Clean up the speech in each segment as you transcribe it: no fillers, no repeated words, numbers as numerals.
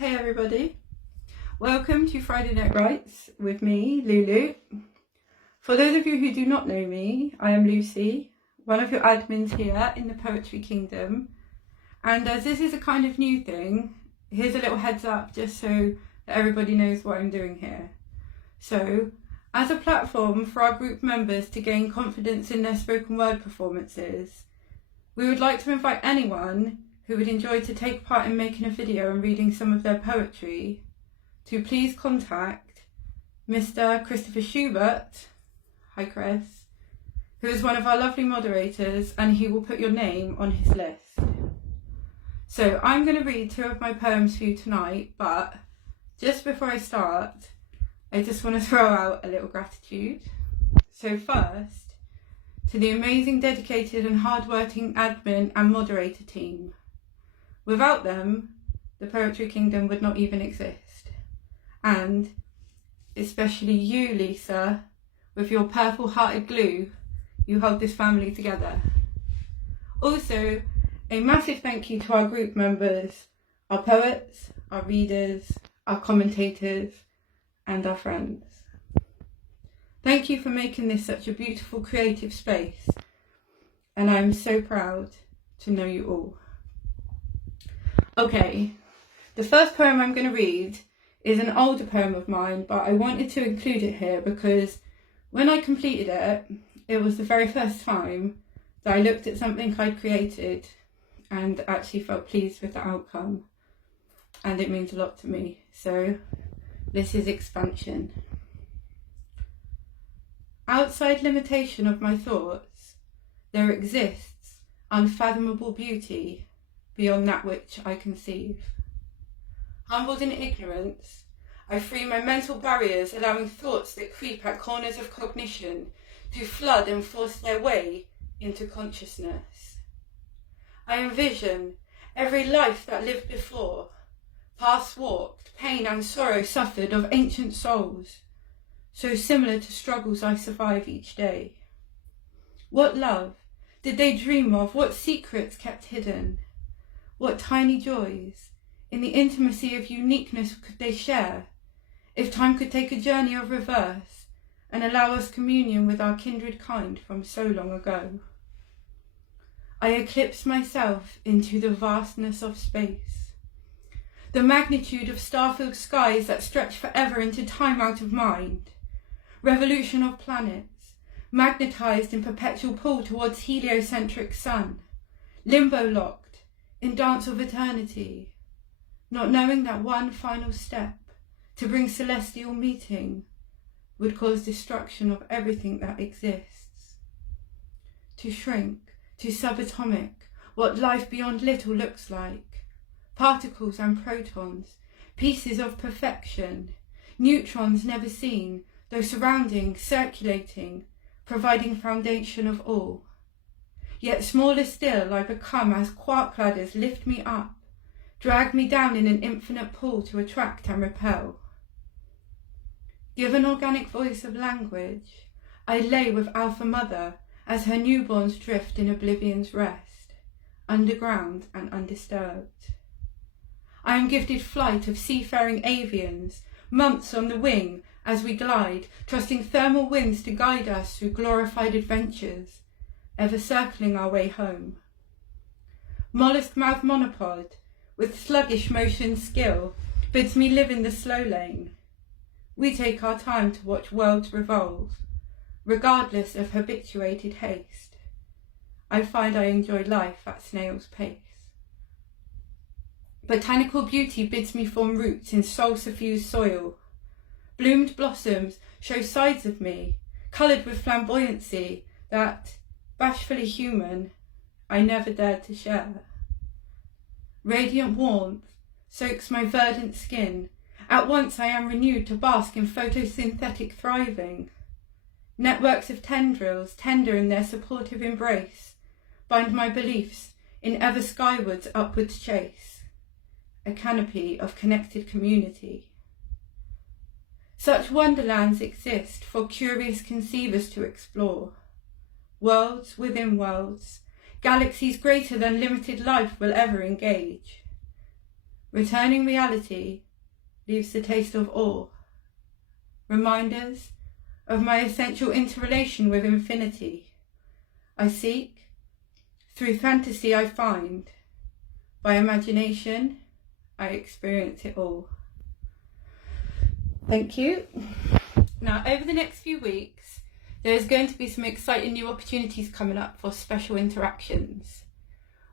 Hey everybody, welcome to Friday Night Writes with me, Lulu. For those of you who do not know me, I am Lucie, one of your admins here in the Poetry Kingdom. And as this is a kind of new thing, here's a little heads up just so that everybody knows what I'm doing here. So, as a platform for our group members to gain confidence in their spoken word performances, we would like to invite anyone who would enjoy to take part in making a video and reading some of their poetry to please contact Mr. Christopher Schubert, hi Chris, who is one of our lovely moderators, and he will put your name on his list. So I'm going to read two of my poems for you tonight, but just before I start, I just want to throw out a little gratitude. So first, to the amazing, dedicated and hard-working admin and moderator team. Without them, the Poetry Kingdom would not even exist. And especially you, Lisa, with your purple-hearted glue, you hold this family together. Also, a massive thank you to our group members, our poets, our readers, our commentators, and our friends. Thank you for making this such a beautiful creative space, and I'm so proud to know you all. Okay, the first poem I'm going to read is an older poem of mine, but I wanted to include it here because when I completed it, it was the very first time that I looked at something I'd created and actually felt pleased with the outcome, and it means a lot to me. So this is Expansion. Outside limitation of my thoughts, there exists unfathomable beauty beyond that which I conceive. Humbled in ignorance, I free my mental barriers, allowing thoughts that creep at corners of cognition to flood and force their way into consciousness. I envision every life that lived before, paths walked, pain and sorrow suffered of ancient souls, so similar to struggles I survive each day. What love did they dream of? What secrets kept hidden? What tiny joys in the intimacy of uniqueness could they share, if time could take a journey of reverse and allow us communion with our kindred kind from so long ago? I eclipse myself into the vastness of space, the magnitude of star-filled skies that stretch forever into time out of mind, revolution of planets, magnetized in perpetual pull towards heliocentric sun, limbo-locked in dance of eternity, not knowing that one final step to bring celestial meeting would cause destruction of everything that exists. To shrink to subatomic, what life beyond little looks like, particles and protons, pieces of perfection, neutrons never seen, though surrounding, circulating, providing foundation of all. Yet smaller still I become as quark ladders lift me up, drag me down in an infinite pull to attract and repel. Given organic voice of language, I lay with Alpha Mother as her newborns drift in oblivion's rest, underground and undisturbed. I am gifted flight of seafaring avians, months on the wing as we glide, trusting thermal winds to guide us through glorified adventures, ever circling our way home. Mollusk mouth monopod, with sluggish motion skill, bids me live in the slow lane. We take our time to watch worlds revolve, regardless of habituated haste. I find I enjoy life at snail's pace. Botanical beauty bids me form roots in soul-suffused soil. Bloomed blossoms show sides of me, coloured with flamboyancy that, bashfully human, I never dared to share. Radiant warmth soaks my verdant skin. At once I am renewed to bask in photosynthetic thriving. Networks of tendrils, tender in their supportive embrace, bind my beliefs in ever skywards upwards chase, a canopy of connected community. Such wonderlands exist for curious conceivers to explore. Worlds within worlds, galaxies greater than limited life will ever engage. Returning reality leaves the taste of awe. Reminders of my essential interrelation with infinity. I seek, through fantasy I find, by imagination I experience it all. Thank you. Now, over the next few weeks, there's going to be some exciting new opportunities coming up for special interactions.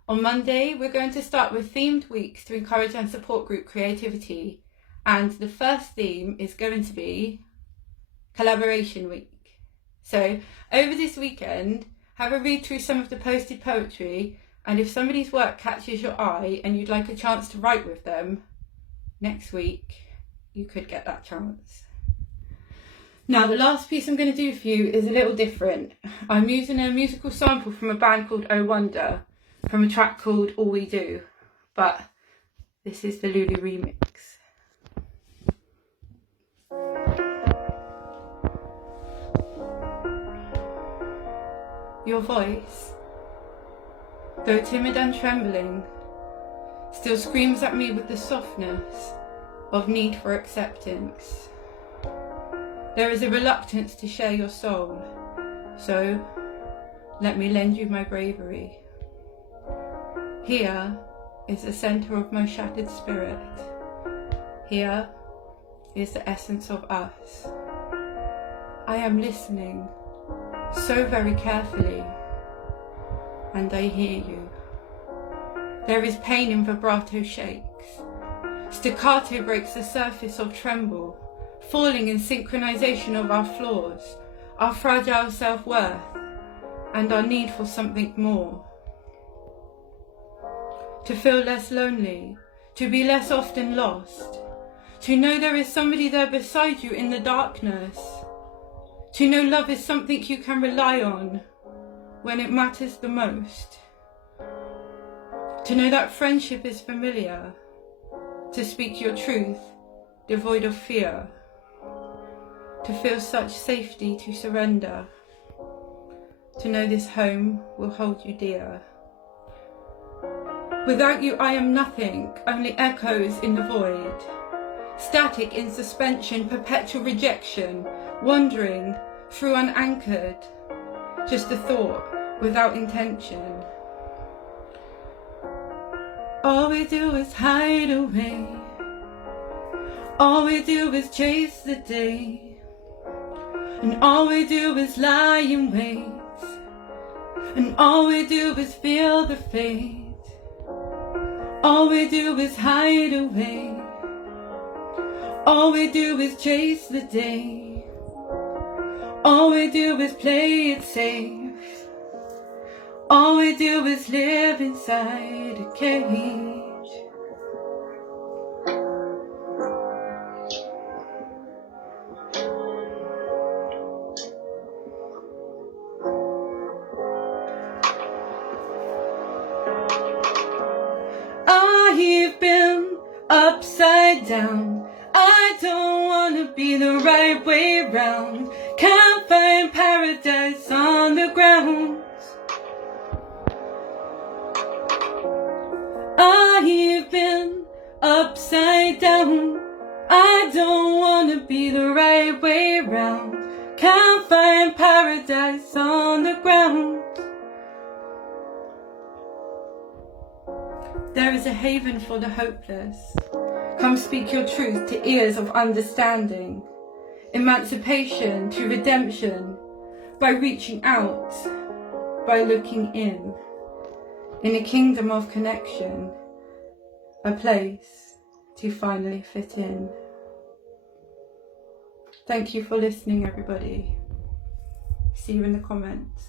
On Monday, we're going to start with themed weeks to encourage and support group creativity. And the first theme is going to be Collaboration Week. So over this weekend, have a read through some of the posted poetry, and if somebody's work catches your eye and you'd like a chance to write with them, next week you could get that chance. Now, the last piece I'm going to do for you is a little different. I'm using a musical sample from a band called Oh Wonder, from a track called All We Do, but this is the Lucie remix. Your voice, though timid and trembling, still screams at me with the softness of need for acceptance. There is a reluctance to share your soul, so let me lend you my bravery. Here is the centre of my shattered spirit. Here is the essence of us. I am listening so very carefully, and I hear you. There is pain in vibrato shakes. Staccato breaks the surface of tremble, falling in synchronization of our flaws, our fragile self-worth, and our need for something more. To feel less lonely, to be less often lost, to know there is somebody there beside you in the darkness, to know love is something you can rely on when it matters the most, to know that friendship is familiar, to speak your truth devoid of fear, to feel such safety to surrender, to know this home will hold you dear. Without you I am nothing, only echoes in the void, static in suspension, perpetual rejection, wandering through unanchored, just a thought without intention. All we do is hide away, all we do is chase the day, and all we do is lie in wait, and all we do is feel the fate. All we do is hide away, all we do is chase the day, all we do is play it safe, all we do is live inside a cage. I've been upside down, I don't wanna be the right way round, can't find paradise on the ground. I've been upside down, I don't wanna be the right way round, can't find paradise on the ground. There is a haven for the hopeless. Come speak your truth to ears of understanding. Emancipation to redemption by reaching out, by looking in a kingdom of connection, a place to finally fit in. Thank you for listening, everybody. See you in the comments.